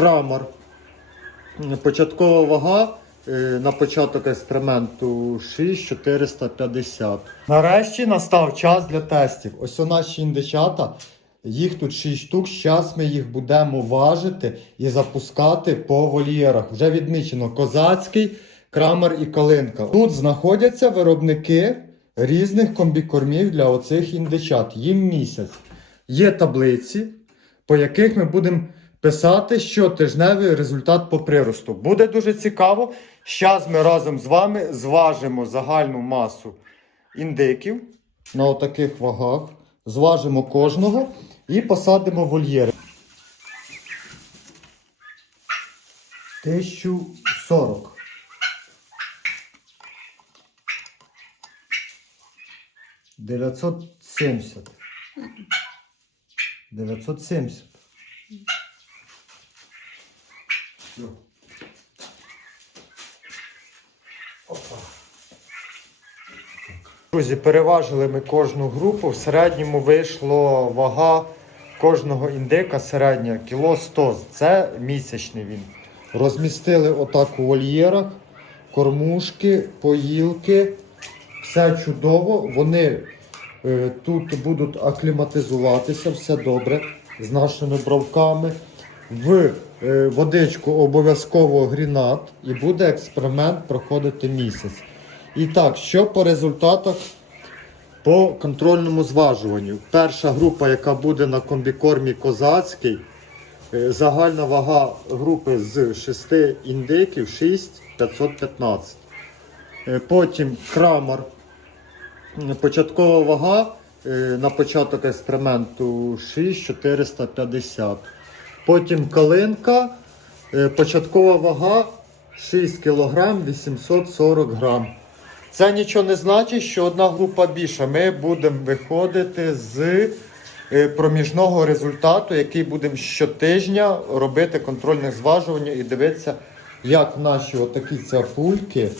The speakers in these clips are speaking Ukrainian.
Крамар. Початкова вага е, на початок експерименту 6450. Нарешті настав час для тестів. Ось у наші індичата. Їх тут 6 штук. Зараз ми їх будемо важити і запускати по вольєрах. Вже відмічено козацький, крамер і калинка. Тут знаходяться виробники різних комбікормів для оцих індичат. Їм місяць. Є таблиці, по яких ми будемо писати щотижневий результат по приросту. Буде дуже цікаво. Зараз ми разом з вами зважимо загальну масу індиків на отаких вагах, зважимо кожного і посадимо вольєри. 1040. Дев'ятсот сімдесят. Дев'ятсот сімдесят. Все. Опа. Друзі, переважили ми кожну групу. В середньому вийшло вага кожного індика середня кіло 100. Це місячний він. Розмістили отак у вольєрах, кормушки, поїлки. Все чудово. Вони е, тут будуть акліматизуватися, все добре з нашими бровками. В е, водичку обов'язково грінат і буде експеримент проходити місяць. І так, що по результатах по контрольному зважуванню? Перша група, яка буде на комбікормі козацький, е, загальна вага групи з 6 індиків 6515. Е, Потім крамар. Початкова вага на початок експерименту 6450. Потім калинка. е, Початкова вага 6 кг 840 грам. Це нічого не значить, що одна група більша. Ми будемо виходити з е, проміжного результату, який будемо щотижня робити контрольне зважування і дивитися, як наші отакі цяпульки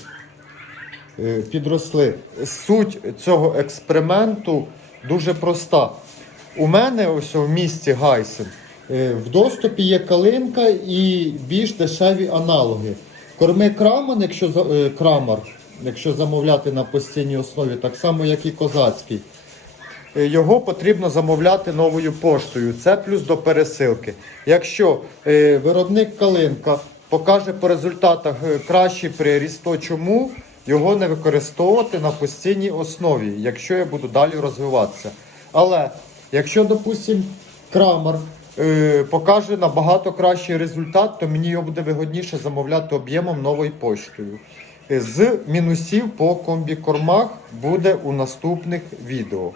е, підросли. Суть цього експерименту дуже проста. У мене ось в місті Гайсен в доступі є калинка і більш дешеві аналоги. Корми Краман, якщо е, крамар, якщо замовляти на постійній основі, так само як і козацький. Е, Його потрібно замовляти новою поштою. Це плюс до пересилки. Якщо е, виробник калинка покаже по результатах е, кращий приріст, то чому його не використовувати на постійній основі, якщо я буду далі розвиватися? Але якщо, допустимо, крамер е, покаже набагато кращий результат, то мені його буде вигодніше замовляти об'ємом новою поштою. Е, З мінусів по комбікормах буде у наступних відео.